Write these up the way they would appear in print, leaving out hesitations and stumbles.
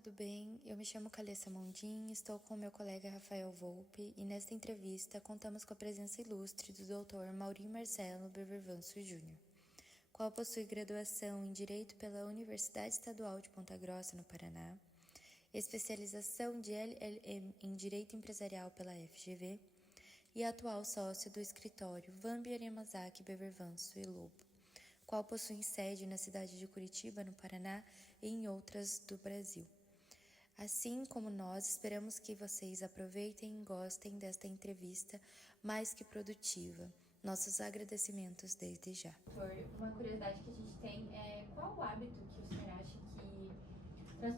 tudo bem? Eu me chamo Calessa Mondim, estou com meu colega Rafael Volpe e nesta entrevista contamos com a presença ilustre do Dr. Maurinho Marcelo Bevervanso Júnior, qual possui graduação em Direito pela Universidade Estadual de Ponta Grossa, no Paraná, especialização de LLM em Direito Empresarial pela FGV e atual sócio do escritório Vambier Yamazaki Bevervanso e Lobo, qual possui sede na cidade de Curitiba, no Paraná, e em outras do Brasil. Assim como nós, esperamos que vocês aproveitem e gostem desta entrevista mais que produtiva. Nossos agradecimentos desde já. Uma curiosidade que a gente tem é qual o hábito que o senhor acha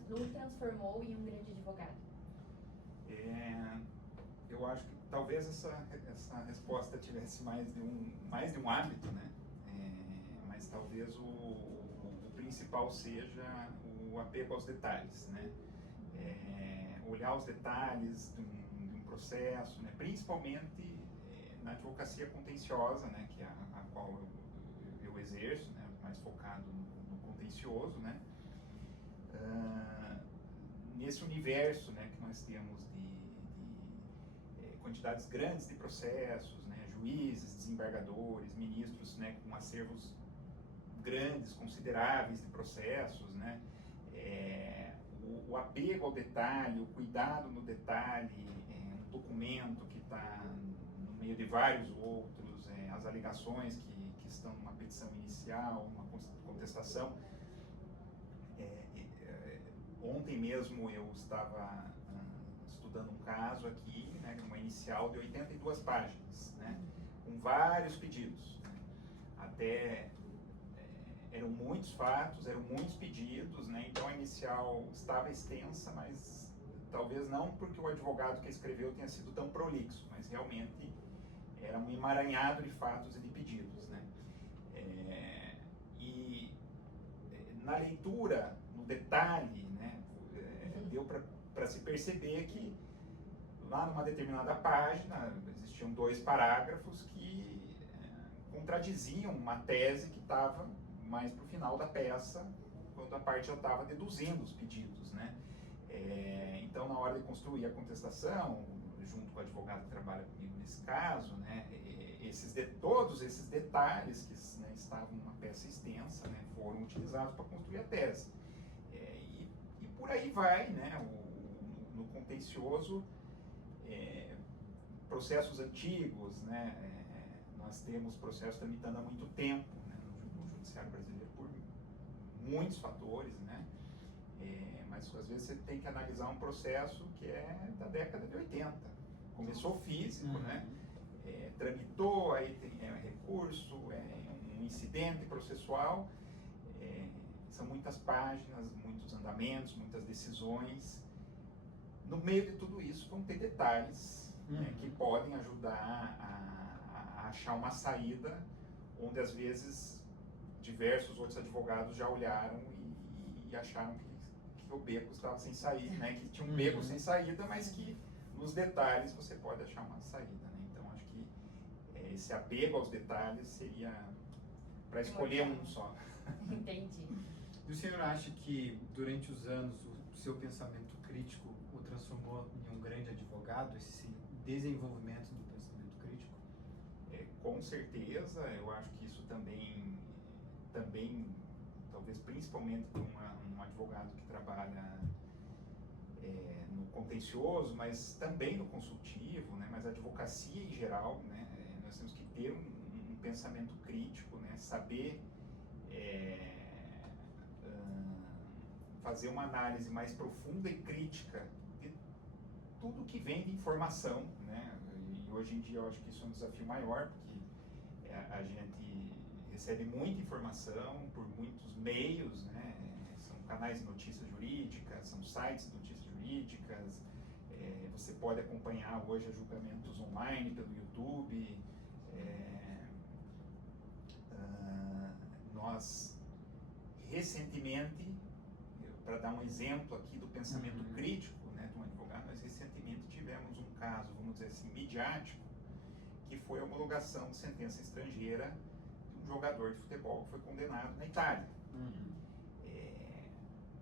que o transformou em um grande advogado? Eu acho que talvez essa resposta tivesse mais de um hábito, né? Mas talvez o principal seja o apego aos detalhes, né? Olhar os detalhes de um processo, né? Principalmente na advocacia contenciosa, né? Que é a qual eu exerço, né? Mais focado no contencioso, né? Nesse universo, né, que nós temos de quantidades grandes de processos, né, juízes, desembargadores, ministros, né, com acervos grandes, consideráveis de processos, né, o apego ao detalhe, o cuidado no detalhe, um documento que está no meio de vários outros, as alegações que estão numa petição inicial, uma contestação. Ontem mesmo eu estava estudando um caso aqui, né, uma inicial de 82 páginas, né, com vários pedidos. Né, até eram muitos fatos, eram muitos pedidos, né, então a inicial estava extensa, mas talvez não porque o advogado que escreveu tenha sido tão prolixo, mas realmente era um emaranhado de fatos e de pedidos. Né, e na leitura, no detalhe, né, deu para se perceber que lá numa determinada página existiam 2 parágrafos que contradiziam uma tese que estava mais para o final da peça, quando a parte já estava deduzindo os pedidos. Né? Então, na hora de construir a contestação, junto com o advogado que trabalha comigo nesse caso, né, todos esses detalhes que, né, estavam numa peça extensa, né, foram utilizados para construir a tese. E por aí vai, né, no contencioso, processos antigos, né, nós temos processos tramitando há muito tempo, né, no judiciário brasileiro por muitos fatores, né, mas às vezes você tem que analisar um processo que é da década de 80. Começou físico, né? Tramitou, aí tem recurso, um incidente processual, são muitas páginas, muitos andamentos, muitas decisões. No meio de tudo isso vão ter detalhes, né, que podem ajudar a achar uma saída onde às vezes diversos outros advogados já olharam e acharam que o beco estava sem saída, né? Que tinha um beco sem saída, mas que nos detalhes você pode achar uma saída. Né? Então acho que esse apego aos detalhes seria para escolher um só. Entendi. E o senhor acha que durante os anos o seu pensamento crítico o transformou em um grande advogado, esse desenvolvimento do pensamento crítico? Com certeza, eu acho que isso também talvez principalmente para um advogado que trabalha no contencioso, mas também no consultivo, né, mas a advocacia em geral, né, nós temos que ter um pensamento crítico, né, saber fazer uma análise mais profunda e crítica de tudo que vem de informação, né, e hoje em dia eu acho que isso é um desafio maior, porque a gente recebe muita informação por muitos meios, né? São canais de notícias jurídicas, são sites de notícias jurídicas, você pode acompanhar hoje julgamentos online pelo YouTube. Nós, recentemente, para dar um exemplo aqui do pensamento crítico, né, de um advogado, nós recentemente tivemos um caso, vamos dizer assim, midiático, que foi a homologação de sentença estrangeira de um jogador de futebol que foi condenado na Itália.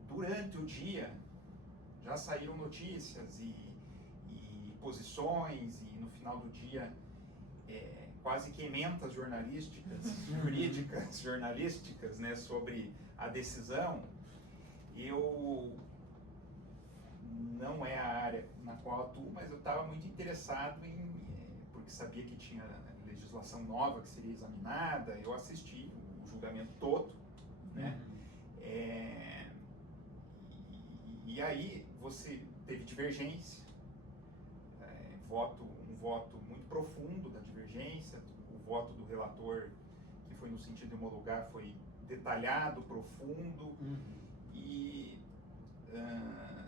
Durante o dia, já saíram notícias e posições, e no final do dia quase que ementas jornalísticas, jurídicas, jornalísticas, né, sobre a decisão. Eu não é a área na qual atuo, mas eu estava muito interessado porque sabia que tinha legislação nova que seria examinada. Eu assisti o julgamento todo, né? E aí você teve divergência, um voto muito profundo da divergência. O voto do relator, que foi no sentido de homologar, foi detalhado, profundo. E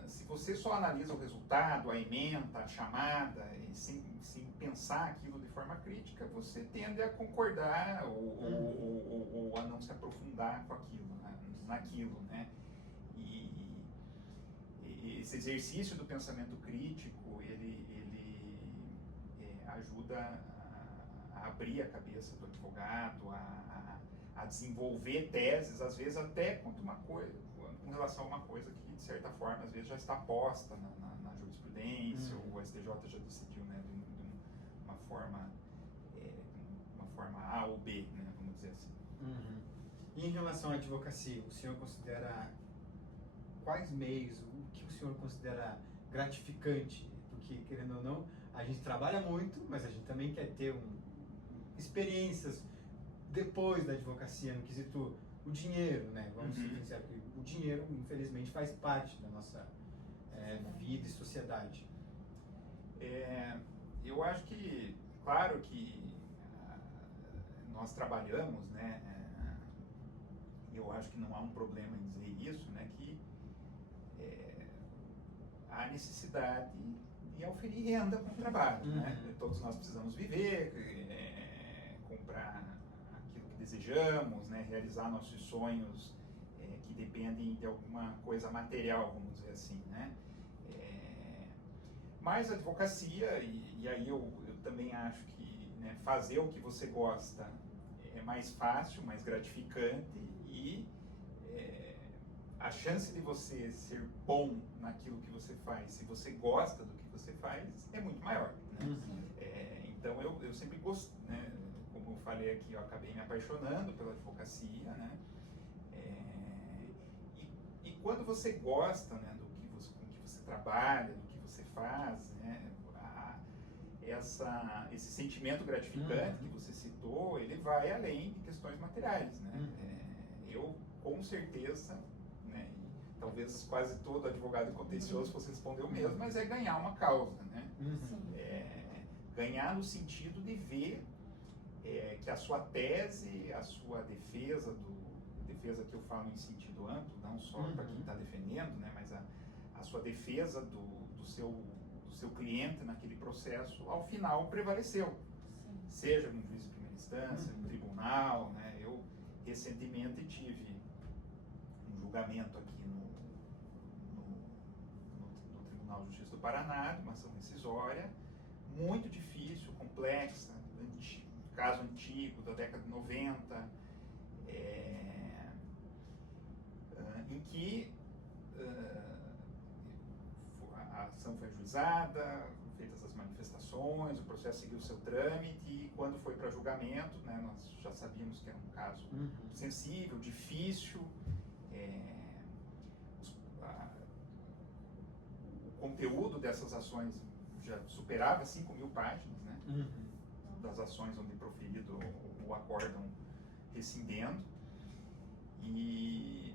se você só analisa o resultado, a ementa, a chamada, sem pensar aquilo de forma crítica, você tende a concordar ou a não se aprofundar com aquilo, naquilo, né? E esse exercício do pensamento crítico, ele ajuda a abrir a cabeça do advogado, a desenvolver teses, às vezes até com relação a uma coisa que, de certa forma, às vezes já está posta na jurisprudência, ou o STJ já decidiu, né, de uma forma A ou B, né, vamos dizer assim. E em relação à advocacia, o senhor considera quais meios, o que o senhor considera gratificante? Porque, querendo ou não, a gente trabalha muito, mas a gente também quer ter experiências depois da advocacia, no quesito o dinheiro, né? Vamos ser sinceros, porque o dinheiro, infelizmente, faz parte da nossa vida e sociedade. Eu acho que, claro que nós trabalhamos, né? Eu acho que não há um problema em dizer isso, né? Que há necessidade de oferir renda com o trabalho, né? Todos nós precisamos viver, comprar aquilo que desejamos, né? Realizar nossos sonhos que dependem de alguma coisa material, vamos dizer assim, né? Mas a advocacia, e aí eu também acho que, né, fazer o que você gosta é mais fácil, mais gratificante, e a chance de você ser bom naquilo que você faz, se você gosta do que você faz, é muito maior, né? Então eu sempre gosto, né? Como eu falei aqui, eu acabei me apaixonando pela advocacia, né? E quando você gosta, né, com que você trabalha, do que você faz, né, esse sentimento gratificante que você citou, ele vai além de questões materiais, né? Eu, com certeza, né, talvez quase todo advogado contencioso fosse responder o mesmo, mas é ganhar uma causa, né? Ganhar no sentido de ver que a sua tese, a sua defesa que eu falo em sentido amplo, não só para quem está defendendo, né, mas a sua defesa do seu cliente naquele processo, ao final prevaleceu. Seja no juiz de primeira instância, no tribunal, né? Eu recentemente tive um julgamento aqui no Tribunal de Justiça do Paraná, de uma ação rescisória, muito difícil, complexa, caso antigo, da década de 90, em que a ação foi ajuizada, feitas as manifestações, o processo seguiu o seu trâmite, e quando foi para julgamento, né, nós já sabíamos que era um caso sensível, difícil, o conteúdo dessas ações já superava 5.000 páginas, né, das ações onde proferido o acórdão rescindendo, e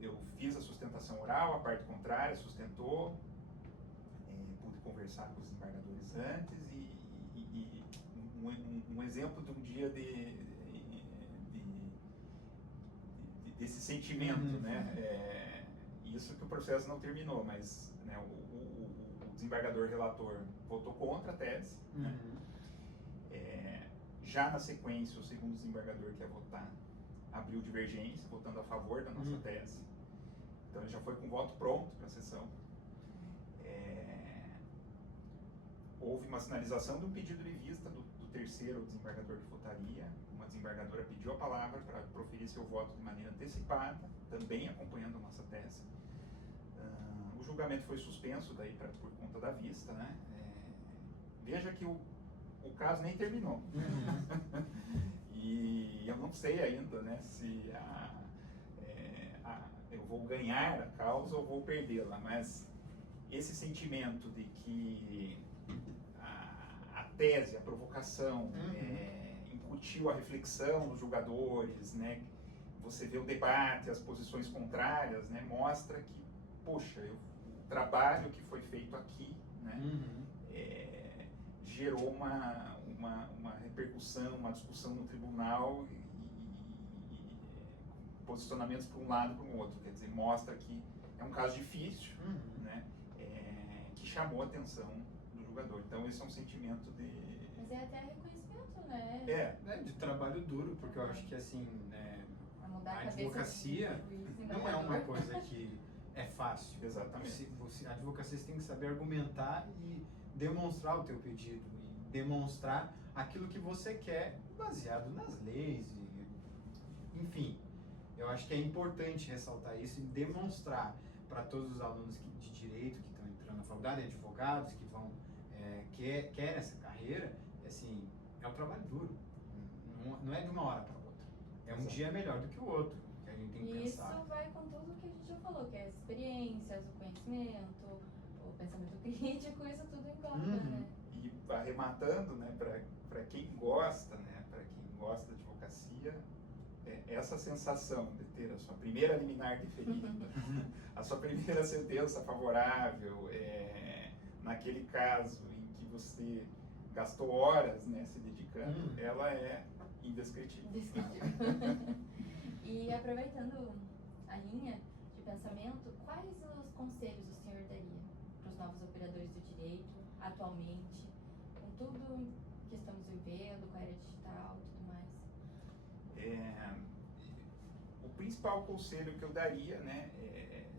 eu fiz a sustentação oral, a parte contrária sustentou, pude conversar com os desembargadores antes, e um exemplo de um dia desse sentimento, né? Isso que o processo não terminou, mas, né, o desembargador relator votou contra a tese, né? Já na sequência, o segundo desembargador que ia votar abriu divergência, votando a favor da nossa tese. Então ele já foi com voto pronto para a sessão. Houve uma sinalização de um pedido de vista do terceiro desembargador que votaria. Uma desembargadora pediu a palavra para proferir seu voto de maneira antecipada, também acompanhando a nossa tese. o julgamento foi suspenso daí por conta da vista, né? Veja que o caso nem terminou. E eu não sei ainda, né, se eu vou ganhar a causa ou vou perdê-la, mas esse sentimento de que a tese, a provocação, incutiu a reflexão dos julgadores, né? Você vê o debate, as posições contrárias, né? Mostra que, poxa, o trabalho que foi feito aqui, né? Gerou uma repercussão, uma discussão no tribunal e posicionamentos para um lado e para o outro. Quer dizer, mostra que é um caso difícil, né? Que chamou a atenção do julgador. Então, esse é um sentimento de... Mas é até reconhecimento, né? De trabalho duro, porque eu acho que, assim, a advocacia não é uma coisa que é fácil. Exatamente. A advocacia você tem que saber argumentar e demonstrar o teu pedido e demonstrar aquilo que você quer baseado nas leis enfim, eu acho que é importante ressaltar isso e demonstrar para todos os alunos de direito que estão entrando na faculdade, advogados que vão querem essa carreira, assim, é um trabalho duro, não é de uma hora para outra, é um dia melhor do que o outro, que a gente tem que pensar. Isso vai com tudo que a gente já falou, que é as experiências, o conhecimento, o pensamento crítico, isso tudo engloba, né? E arrematando, né, para quem gosta, né, para quem gosta da advocacia, essa sensação de ter a sua primeira liminar deferida, a sua primeira sentença favorável, naquele caso em que você gastou horas, né, se dedicando, ela é indescritível. E aproveitando a linha de pensamento, quais os conselhos o senhor daria para os novos operadores do direito, atualmente, com tudo que estamos vivendo, com a era digital e tudo mais? O principal conselho que eu daria, né,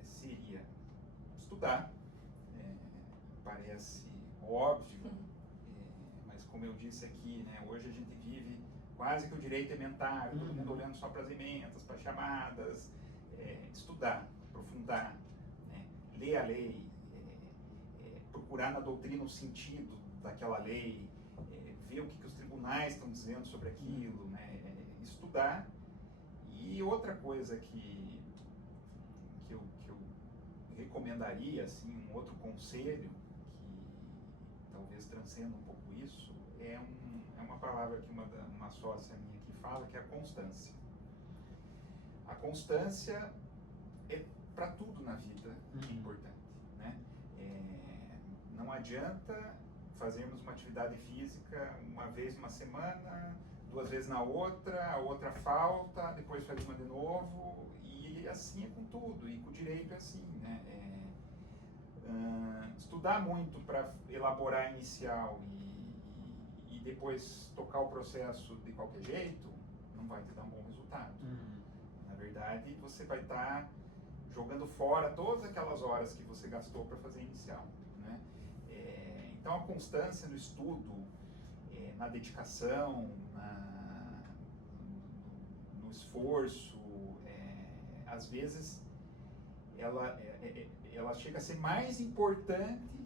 seria estudar. Parece óbvio, mas como eu disse aqui, né, hoje a gente vive quase que o direito elementar, todo mundo olhando só para as emendas, para as chamadas. Estudar, aprofundar, né, ler a lei, procurar na doutrina o sentido daquela lei, ver o que os tribunais estão dizendo sobre aquilo, né, estudar. E outra coisa que eu recomendaria, assim, um outro conselho, que talvez transcenda um pouco isso, é uma palavra que uma sócia minha aqui fala, que é a constância. A constância é para tudo na vida importante, né? Não adianta fazermos uma atividade física uma vez numa semana, 2 vezes na outra, a outra falta, depois faz uma de novo, e assim é com tudo, e com o direito é assim, né? Estudar muito para elaborar a inicial e depois tocar o processo de qualquer jeito, não vai te dar um bom resultado. Na verdade, você vai estar jogando fora todas aquelas horas que você gastou para fazer a inicial, né? Então, a constância no estudo, na dedicação, no esforço, às vezes ela chega a ser mais importante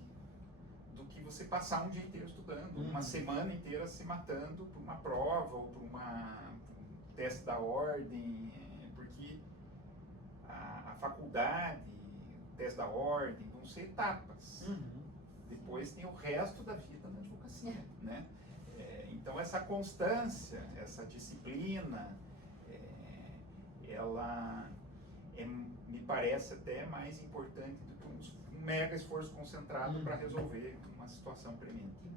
do que você passar um dia inteiro estudando, uma semana inteira se matando por uma prova ou por um teste da ordem, porque a faculdade, o teste da ordem, vão ser etapas. Depois tem o resto da vida na advocacia, né? Então, essa constância, essa disciplina, ela me parece até mais importante do que um mega esforço concentrado para resolver uma situação premente.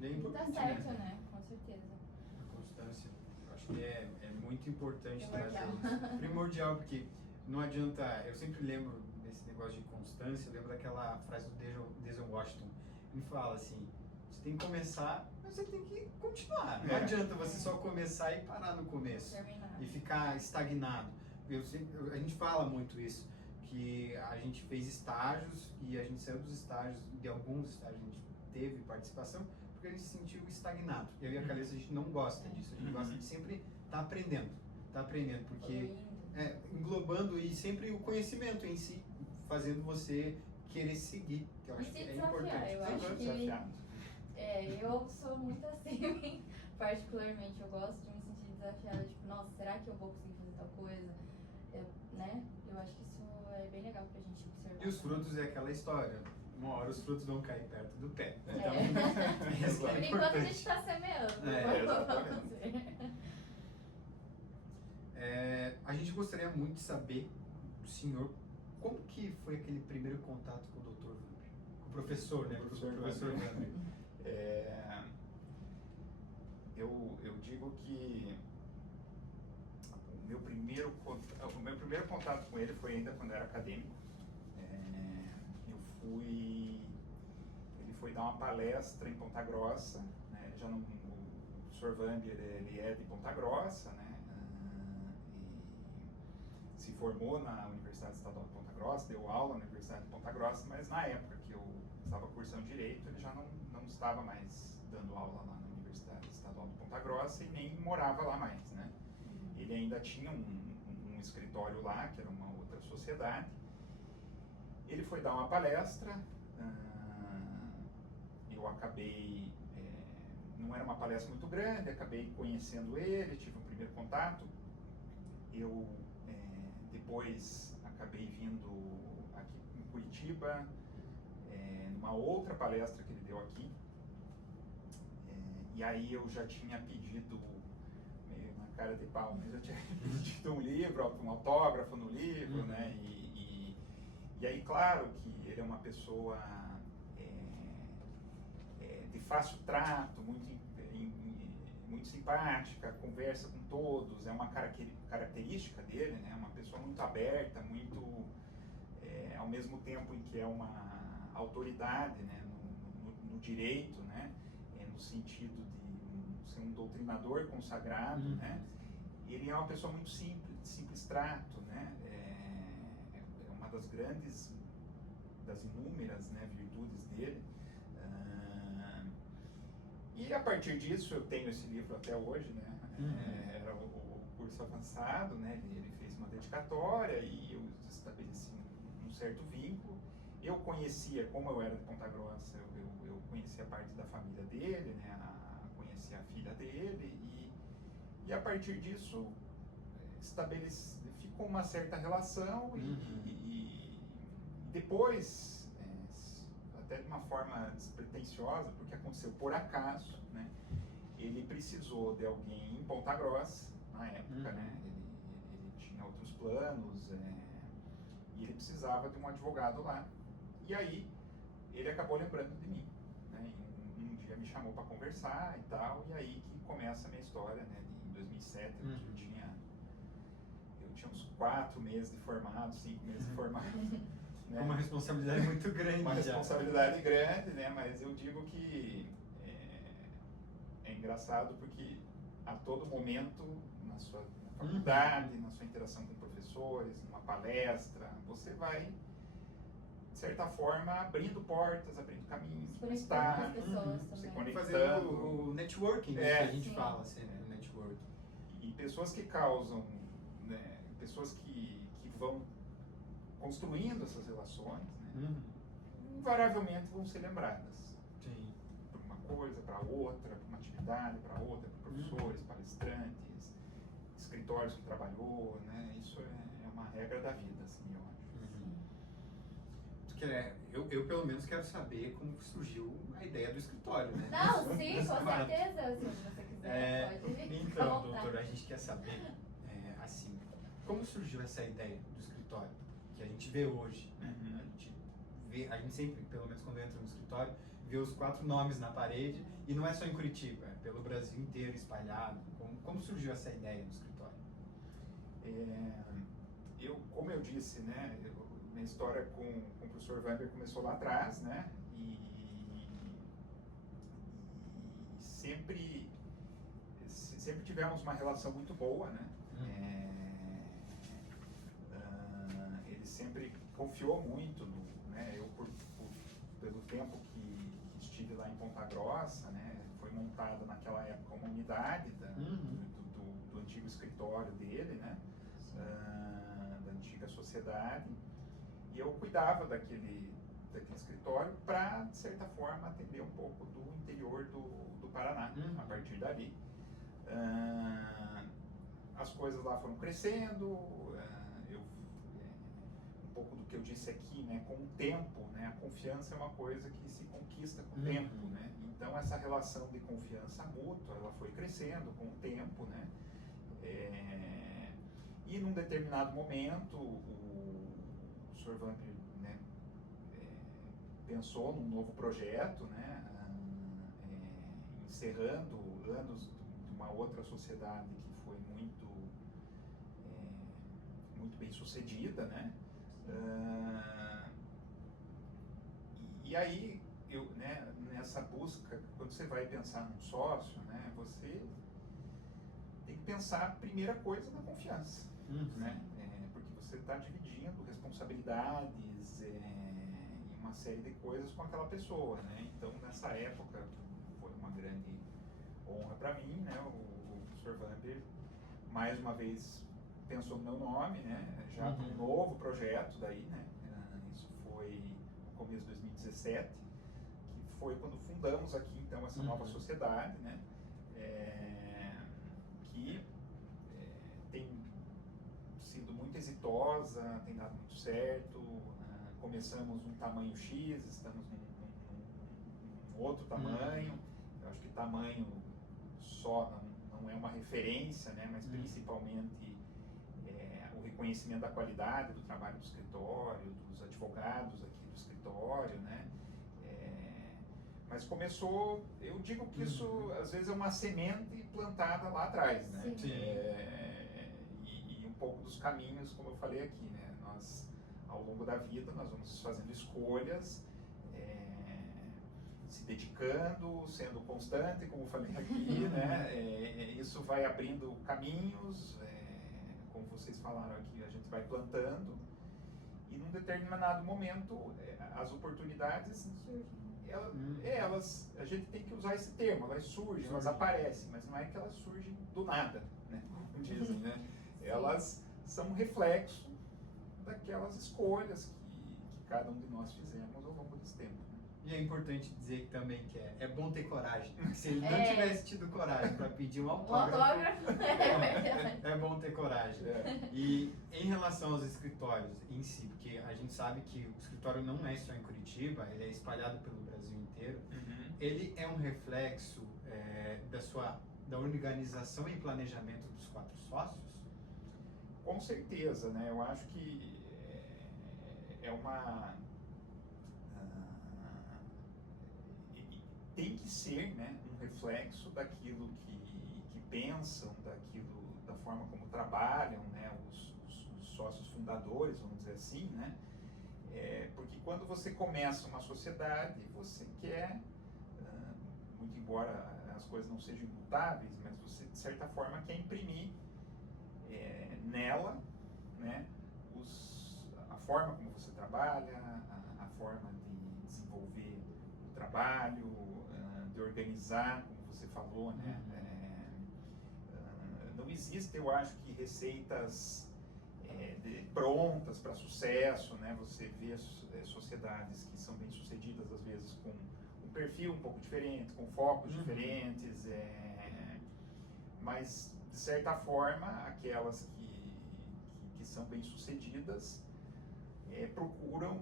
E tá certo, né? Com certeza. A constância, eu acho que é muito importante trazer isso. Primordial, porque não adianta, eu sempre lembro desse negócio de constância, eu lembro daquela frase do Denzel Washington, ele fala assim, você tem que começar, mas você tem que continuar. Não adianta você só começar e parar no começo. E ficar estagnado. A gente fala muito isso, que a gente fez estágios e a gente saiu dos estágios, de alguns estágios a gente teve participação, porque a gente se sentiu estagnado. Eu e a Calessa, a gente não gosta disso, a gente gosta de sempre estar aprendendo, porque englobando e sempre o conhecimento em si, fazendo você querer seguir, que eu E acho se que é desafiar, importante. eu acho que- Desafiado. Eu sou muito assim, particularmente, eu gosto de me sentir desafiada, tipo, nossa, será que eu vou conseguir fazer tal coisa? Né? Eu acho que isso é bem legal pra gente observar. E os frutos é aquela história. Uma hora os frutos vão cair perto do pé. É. Então, isso que Por é enquanto a gente importante. tá semeando. exatamente. Vamos ver. A gente gostaria muito de saber do senhor como que foi aquele primeiro contato com o Dr. Vamber? Com o professor, né? Com o Com o professor professor Vamber. Vamber. Eu digo que o meu primeiro contato com ele foi ainda quando eu era acadêmico. Ele foi dar uma palestra em Ponta Grossa, né? O Sr. Vamber, ele é de Ponta Grossa, né? E se formou na Universidade Estadual de Ponta Grossa, deu aula na Universidade de Ponta Grossa, mas na época que eu estava cursando Direito, ele já não estava mais dando aula lá na Universidade Estadual de Ponta Grossa e nem morava lá mais, né? Ele ainda tinha um escritório lá, que era uma outra sociedade. Ele foi dar uma palestra, eu acabei, não era uma palestra muito grande, acabei conhecendo ele, tive um primeiro contato. Eu depois acabei vindo aqui em Curitiba, numa outra palestra que ele deu aqui, e aí eu já tinha pedido, meio na cara de pau, mas eu tinha pedido um livro, um autógrafo no livro, né? E aí, claro que ele é uma pessoa de fácil trato, muito simpática, conversa com todos, é uma característica dele, né? Uma pessoa muito aberta, muito, ao mesmo tempo em que é uma autoridade, né? No direito, né? No sentido de ser um doutrinador consagrado, né? Ele é uma pessoa muito simples, de simples trato, né? É uma das inúmeras, né, virtudes dele. E a partir disso eu tenho esse livro até hoje, né? Era o curso avançado, né? Ele fez uma dedicatória e eu estabeleci um certo vínculo. Eu conhecia, como eu era de Ponta Grossa, eu conhecia parte da família dele, né? Conhecia a filha dele e a partir disso ficou uma certa relação e depois, até de uma forma despretensiosa, porque aconteceu por acaso, né? Ele precisou de alguém em Ponta Grossa, na época, né? Ele tinha outros planos e ele precisava de um advogado lá. E aí ele acabou lembrando de mim, né? E um dia me chamou para conversar e tal, e aí que começa a minha história, né? Em 2007 eu tinha uns 4 meses de formado, 5 meses de formado. Né? Uma responsabilidade muito grande. Uma já. responsabilidade grande, né? Mas eu digo que é engraçado porque a todo momento, na sua faculdade, na sua interação com professores, numa palestra, você vai, de certa forma, abrindo portas, abrindo caminhos, Se estar, conectando com as pessoas se também. Fazer conectando. o networking, né, que a gente fala sempre, o networking. E pessoas que causam, né, pessoas que vão construindo essas relações, né, invariavelmente vão ser lembradas. Sim. Por uma coisa, para outra, por uma atividade, para outra, por professores, palestrantes, escritórios que trabalhou, né? Isso é uma regra da vida, assim, eu acho. Eu pelo menos quero saber como surgiu a ideia do escritório, né? Não, sim, com certeza. Se você quiser, pode Então, voltar. doutor, a gente quer saber, assim, como surgiu essa ideia do escritório que a gente vê hoje, né? A gente sempre, pelo menos quando entra no escritório, vê os 4 nomes na parede e não é só em Curitiba, é pelo Brasil inteiro espalhado. Como surgiu essa ideia do escritório? Como eu disse, né, minha história com o professor Vamber começou lá atrás, né, e sempre tivemos uma relação muito boa, né. Ele sempre confiou muito né, eu pelo tempo que estive lá em Ponta Grossa, né, foi montada naquela época uma unidade do antigo escritório dele, né, da antiga sociedade, E eu cuidava daquele escritório para, de certa forma, atender um pouco do interior do Paraná, a partir dali. As coisas lá foram crescendo, um pouco do que eu disse aqui, né, com o tempo, né, a confiança é uma coisa que se conquista com o tempo, né, então essa relação de confiança mútua, ela foi crescendo com o tempo, né, e num determinado momento o Sr. Vamp, né, pensou num novo projeto, né, encerrando anos de uma outra sociedade que foi muito bem sucedida, né? E aí, né, nessa busca, quando você vai pensar num sócio, né, você tem que pensar a primeira coisa na confiança, né? Porque você está dividindo responsabilidades e uma série de coisas com aquela pessoa, né? Então, nessa época, foi uma grande honra para mim, né? O Sr. Vamp, mais uma vez, pensou no meu nome, né? Já para um novo projeto daí, né? Isso foi no começo de 2017, que foi quando fundamos aqui, então, essa nova sociedade, né? Que tem sido muito exitosa, tem dado muito certo. Começamos num tamanho X, estamos num outro tamanho. Eu acho que tamanho só não é uma referência, né? Mas principalmente o reconhecimento da qualidade do trabalho do escritório, dos advogados aqui do escritório, né? Mas começou, eu digo que isso às vezes é uma semente plantada lá atrás, né? E um pouco dos caminhos, como eu falei aqui, né? Nós, ao longo da vida, nós vamos fazendo escolhas, se dedicando, sendo constante, como eu falei aqui, né? Isso vai abrindo caminhos, como vocês falaram aqui, a gente vai plantando, e num determinado momento as oportunidades elas, a gente tem que usar esse termo, elas surgem, elas aparecem, mas não é que elas surgem do nada, né? Como dizem, né? Elas são um reflexo daquelas escolhas que cada um de nós fizemos ao longo desse tempo. E é importante dizer também que é bom ter coragem. Se ele não tivesse tido coragem para pedir um autógrafo, é bom ter coragem. E em relação aos escritórios em si, porque a gente sabe que o escritório não é só em Curitiba, ele é espalhado pelo Brasil inteiro. Ele é um reflexo da organização e planejamento dos 4 sócios? Com certeza, né? Eu acho que é uma... tem que ser, né, um reflexo daquilo que pensam, da forma como trabalham, né, os sócios fundadores, vamos dizer assim, né? Porque quando você começa uma sociedade, você quer, muito embora as coisas não sejam imutáveis, mas você, de certa forma, quer imprimir nela, né, a forma como você trabalha, a forma de desenvolver o trabalho, de organizar, como você falou, né? Não existe, eu acho que receitas prontas para sucesso, né? Você vê sociedades que são bem sucedidas, às vezes com um perfil um pouco diferente, com focos diferentes, mas de certa forma aquelas que são bem sucedidas procuram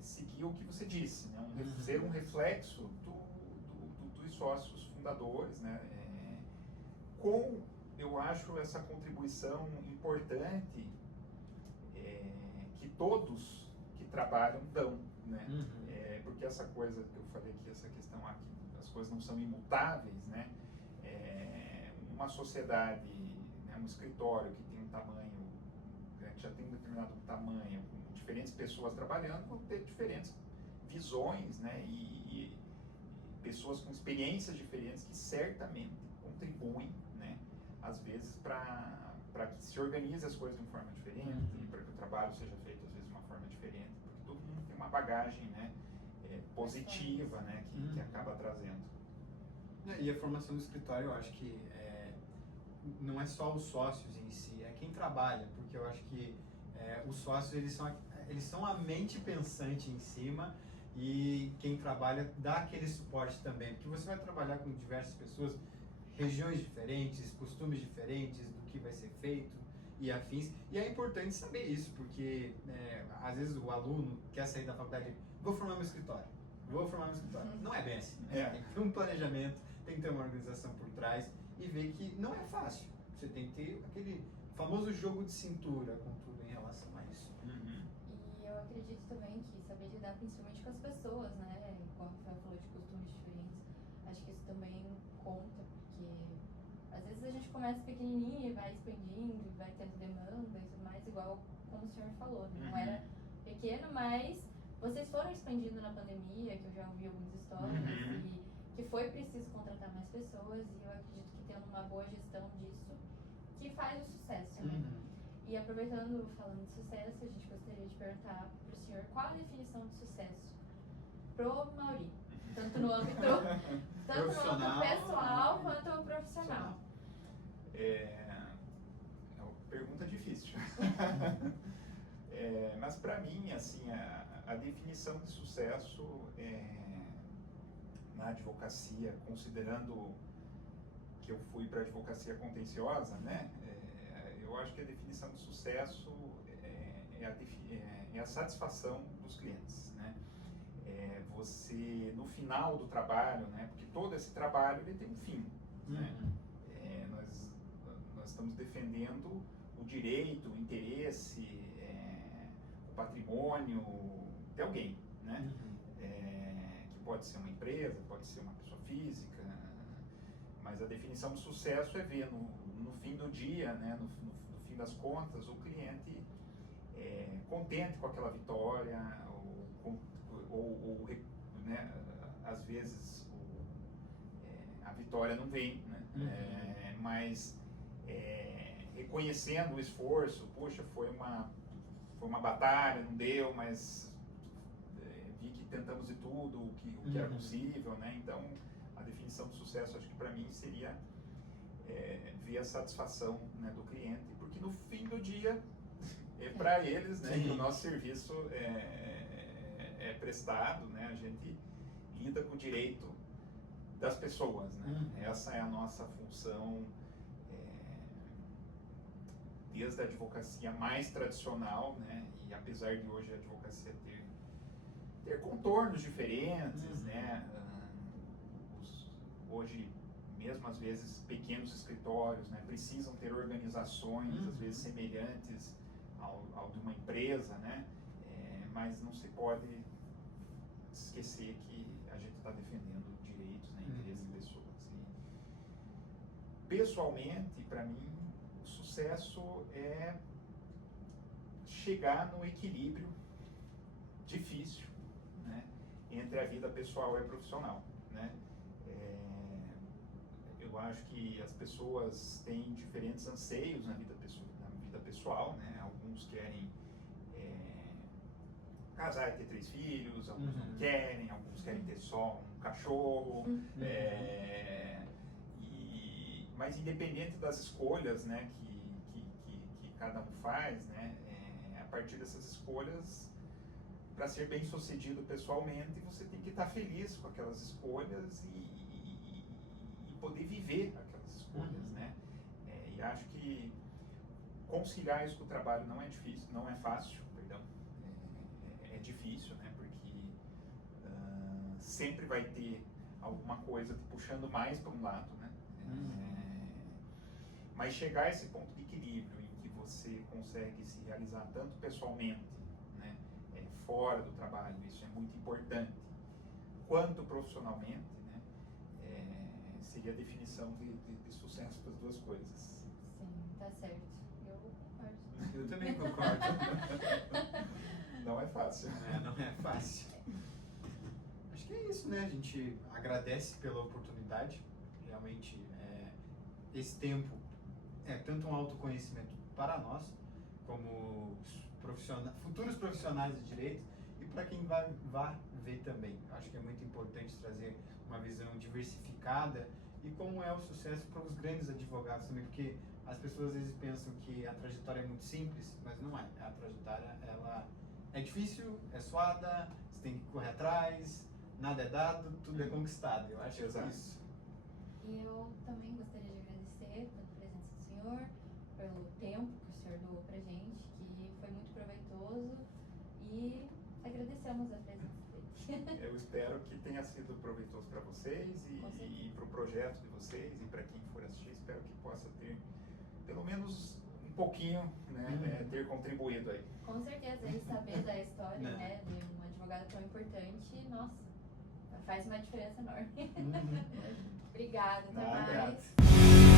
seguir o que você disse, né? Ser um reflexo dos sócios fundadores, né? Eu acho essa contribuição importante que todos que trabalham dão, né? Porque essa coisa que eu falei aqui, essa questão aqui, as coisas não são imutáveis, né? Uma sociedade, né, um escritório que tem um tamanho, né, que já tem um determinado tamanho, com diferentes pessoas trabalhando, vão ter diferentes visões, né? E pessoas com experiências diferentes que certamente contribuem, né, às vezes para que se organize as coisas de uma forma diferente, para que o trabalho seja feito às vezes de uma forma diferente, porque todo mundo tem uma bagagem, né, positiva, né, que acaba trazendo. E a formação do escritório, eu acho que não é só os sócios em si, é quem trabalha, porque eu acho que os sócios, eles são eles são a mente pensante em cima e quem trabalha dá aquele suporte também, porque você vai trabalhar com diversas pessoas, regiões diferentes, costumes diferentes do que vai ser feito e afins, e é importante saber isso, porque às vezes o aluno quer sair da faculdade, vou formar meu escritório, não é bem assim, né? Tem que ter um planejamento, tem que ter uma organização por trás e ver que não é fácil, você tem que ter aquele famoso jogo de cintura com tudo em relação a isso. E eu acredito também que saber lidar principalmente com as pessoas, né? Como o Rafael falou de costumes diferentes, acho que isso também conta, porque às vezes a gente começa pequenininho e vai expandindo, vai tendo demanda e tudo mais, igual como o senhor falou, né? Não era pequeno, mas vocês foram expandindo na pandemia, que eu já ouvi algumas histórias, e que foi preciso contratar mais pessoas, e eu acredito que tendo uma boa gestão disso, que faz o sucesso, né? E aproveitando, falando de sucesso, a gente gostaria de perguntar para o senhor qual a definição de sucesso pro Mauri, tanto no âmbito pessoal quanto profissional. É uma pergunta difícil. Mas para mim, assim, a definição de sucesso na advocacia, considerando que eu fui para a advocacia contenciosa, né? Eu acho que a definição de sucesso é a satisfação dos clientes, né? Você, no final do trabalho, né? Porque todo esse trabalho ele tem um fim, né? Nós estamos defendendo o direito, o interesse, o patrimônio de alguém, né? Que pode ser uma empresa, pode ser uma pessoa física, mas a definição de sucesso é ver no fim do dia, né? No fim das contas, o cliente contente com aquela vitória, ou né? Às vezes a vitória não vem, né? Mas reconhecendo o esforço, puxa, foi uma batalha, não deu, mas vi que tentamos de tudo o que era possível, né? Então, a definição de sucesso, acho que para mim seria ver a satisfação, né, do cliente, porque no fim do dia é para eles, né, que o nosso serviço é prestado, né? A gente lida com o direito das pessoas, né? Essa é a nossa função, desde a advocacia mais tradicional, né? E apesar de hoje a advocacia ter contornos diferentes, né? Hoje, mesmo às vezes pequenos escritórios, né, precisam ter organizações às vezes semelhantes ao de uma empresa, né? Mas não se pode esquecer que a gente está defendendo direitos, né, interesses de pessoas. E, pessoalmente, para mim, o sucesso é chegar no equilíbrio difícil, né, entre a vida pessoal e a profissional, né? Eu acho que as pessoas têm diferentes anseios na vida pessoal, né? Alguns querem casar e ter 3 filhos, alguns não querem, alguns querem ter só um cachorro, mas independente das escolhas, né, que cada um faz, né, a partir dessas escolhas, para ser bem sucedido pessoalmente, você tem que estar feliz com aquelas escolhas e poder viver aquelas escolhas, né? E acho que conciliar isso com o trabalho não é difícil, não é fácil, perdão, é difícil, né? Porque sempre vai ter alguma coisa te puxando mais para um lado, né? Mas chegar a esse ponto de equilíbrio em que você consegue se realizar tanto pessoalmente, né, fora do trabalho, isso é muito importante, quanto profissionalmente, né, seria a definição de sucesso para as duas coisas. Sim, tá certo. Eu concordo. Eu também concordo. Não é fácil. Não é fácil. Acho que é isso, né? A gente agradece pela oportunidade. Realmente, esse tempo é tanto um autoconhecimento para nós, como futuros profissionais de direito, e para quem vai ver também. Acho que é muito importante trazer uma visão diversificada e como é o sucesso para os grandes advogados também, porque as pessoas às vezes pensam que a trajetória é muito simples, mas não é. A trajetória, ela é difícil, é suada, você tem que correr atrás, nada é dado, tudo é conquistado. Eu acho que é Exato. isso. E eu também gostaria de agradecer pela presença do senhor, pelo tempo que o senhor doou pra gente, que foi muito proveitoso, e agradecemos a presença dele. Eu espero que tenha sido proveitoso para vocês Com certeza. e para o projeto de vocês e para quem for assistir, espero que possa ter pelo menos um pouquinho, né, ter contribuído aí. Com certeza, e saber da história, Não. né, de um advogado tão importante, nossa, faz uma diferença enorme. Uhum. Obrigada, até Nada. mais.